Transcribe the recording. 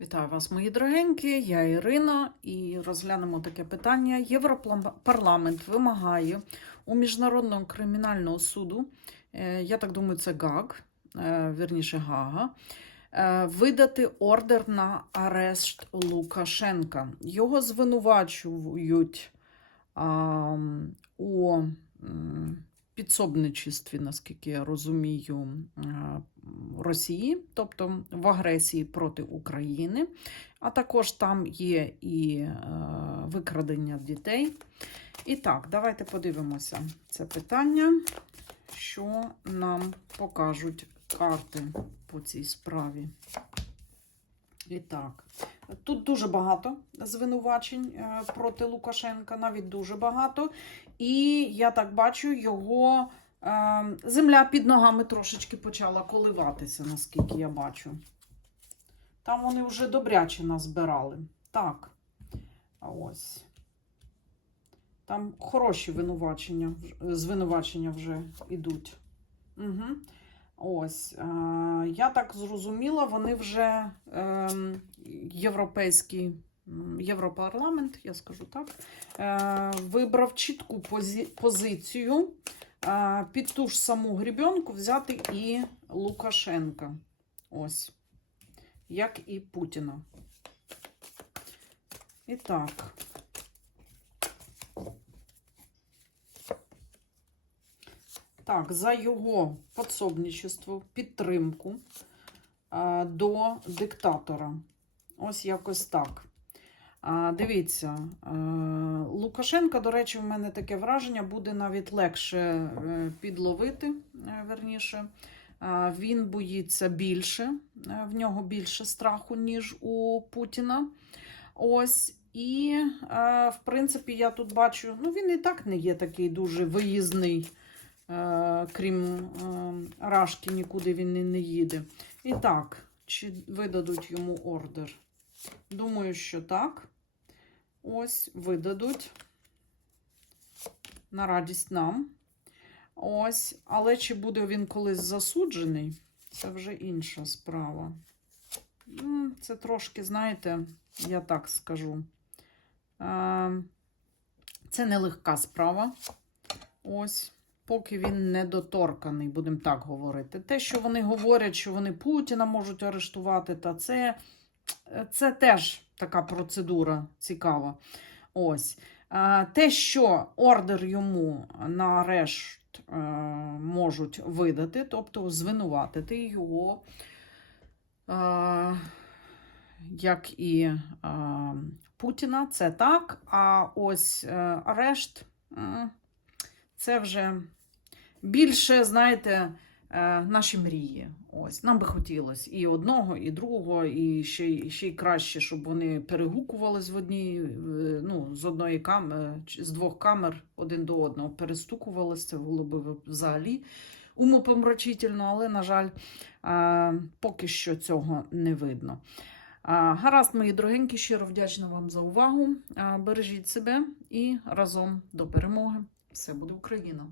Вітаю вас, мої дорогенькі. Я Ірина, і розглянемо таке питання. Європарламент вимагає у Міжнародного кримінального суду, е, я так думаю, це ГАГ, е, вірніше Гага, е, видати ордер на арешт Лукашенка. Його звинувачують у підсобничестві, наскільки я розумію, Росії, тобто в агресії проти України, а також там є і е, викрадення дітей. І так, давайте подивимося це питання, що нам покажуть карти по цій справі. І так, тут дуже багато звинувачень е, проти Лукашенка, навіть дуже багато. І я так бачу, його е, земля під ногами трошечки почала коливатися, наскільки я бачу. Там вони вже добряче назбирали. Так, ось. Там хороші винувачення, звинувачення вже йдуть. Угу. Ось, е, я так зрозуміла, вони вже е, європейський Європарламент, я скажу так, е, вибрав чітку позі, позицію е, під ту ж саму грібенку взяти і Лукашенка. Ось, як і Путіна. І так. Так, за його пособничество, підтримку а, до диктатора. Ось якось так. А, дивіться, а, Лукашенка, до речі, в мене таке враження, буде навіть легше е, підловити, е, верніше. Він боїться більше, е, в нього більше страху, ніж у Путіна. Ось. І, е, в принципі, я тут бачу, ну він і так не є такий дуже виїзний. Е, крім е, Рашки, нікуди він і не їде. І так, чи видадуть йому ордер? Думаю, що так. Ось, видадуть. На радість нам. Ось, але чи буде він колись засуджений, це вже інша справа. Це трошки, знаєте, я так скажу. Е, Це нелегка справа. Ось поки він недоторканий, будемо так говорити. Те, що вони говорять, що вони Путіна можуть арештувати, та це, це теж така процедура цікава. Ось. Те, що ордер йому на арешт е, можуть видати, тобто звинуватити його, е, як і е, Путіна, це так. А ось арешт. Це вже більше, знаєте, е, наші мрії. Ось нам би хотілося і одного, і другого, і ще, й- ще й краще, щоб вони перегукувались в одній, е, ну, з одної камери, з двох камер один до одного перестукувалися. Це було б взагалі умопомрачительно, але, на жаль, е, поки що цього не видно. Гаразд, мої дорогенькі, щиро вдячна вам за увагу. Бережіть себе і разом до перемоги. Все буде Україна!